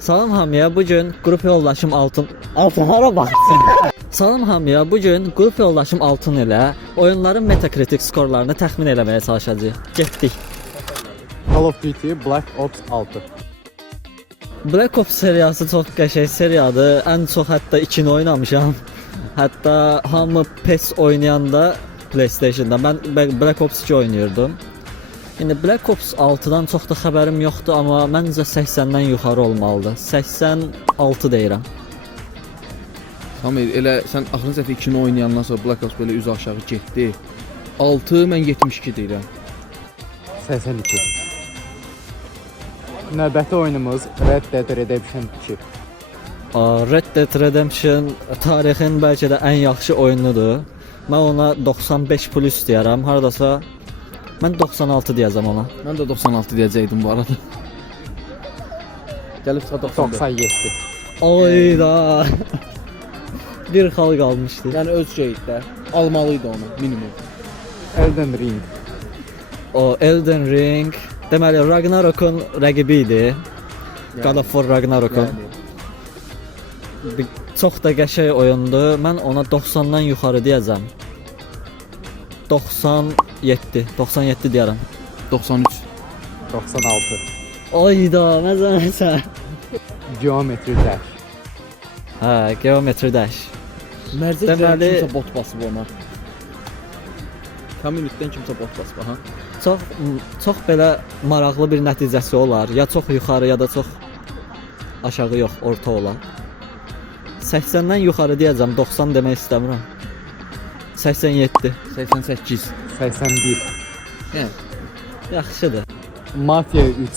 Salam hamıya, bugün qrup yoldaşım Altın hara baxsın. Salam hamıya, bugün qrup yoldaşım Altın ilə oyunların Metacritic skorlarını təxmin eləməyə çalışacağıq. Getdik. Call of Duty Black Ops 6. Black Ops seriyası çox qəşəng seriyadır. Ən çox hətta 2-ni oynamışam. Hətta hamı PES oynayanda PlayStation'da mən Black Ops 2 oynayırdım. İndi Black Ops 6-dan çox da xəbərim yoxdur, amma məncə 80-dən yuxarı olmalıdır. 86 deyirəm. Tamam elə sən axırıncı dəfə 2-ni oynayandan sonra Black Ops belə üzü aşağı getdi. 6 mən 72 deyirəm. 82. Növbəti oyunumuz Red Dead Redemption 2. Red Dead Redemption tarixin bəlkə də ən yaxşı oyunudur. Mən ona 95 plus deyərəm. Hardasa mən 96 deyəcəm ona. Mən də 96 deyəcəydim bu arada. Gəlib çıxa 94. 97. Ayda. Bir xal qalmışdı. Yəni öz şeydə almalıydı onu minimum. Elden Ring. O Elden Ring deməli Ragnarok'un rəqibi idi. God of War Ragnarok'un. Çox da qəşəng oyundur. Mən ona 90-dan yuxarı deyəcəm. 97 deyərəm. 93. 96. Ayda, məzəməsə. Geometry Dash. Hə, Geometry Dash. Mərzə Deməli- kimsə bot basıb ona. Community'dən kimsə bot basıb, aha. Çox belə maraqlı bir nəticəsi olar. Ya çox yuxarı ya da çox aşağı yox, orta olar. 80-dən yuxarı deyəcəm, 90 demək istəmirəm. 87. 88. 81. Yəni Yaxşıdır. Mafia 3.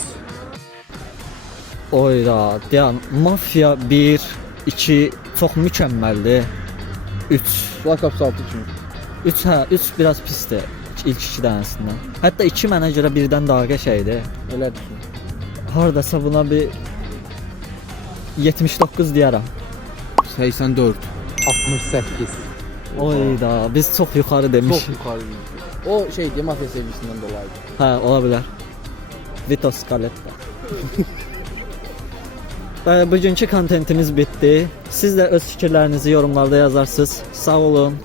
Oyda, deyəm, Mafia 1, 2 çox mükəmməldir. 3. Black Ops 6 kimi. 3 hə, 3 biraz pisdir. İlk 2 dənəsindən. Hətta 2 mənə görə birdən daha qəşəngdir. Elə düşün. Hardasa buna bir 79 deyərəm. 84. 68. Oyda, biz çox yuxarı demişik. Çox yuxarı. O şeydir, mafya sevgisindən dolayı. Hə, ola bilər. Vito Scaletta. Bugünkü kontentimiz bitdi. Siz də öz fikirlərinizi yorumlarda yazarsınız. Sağ olun.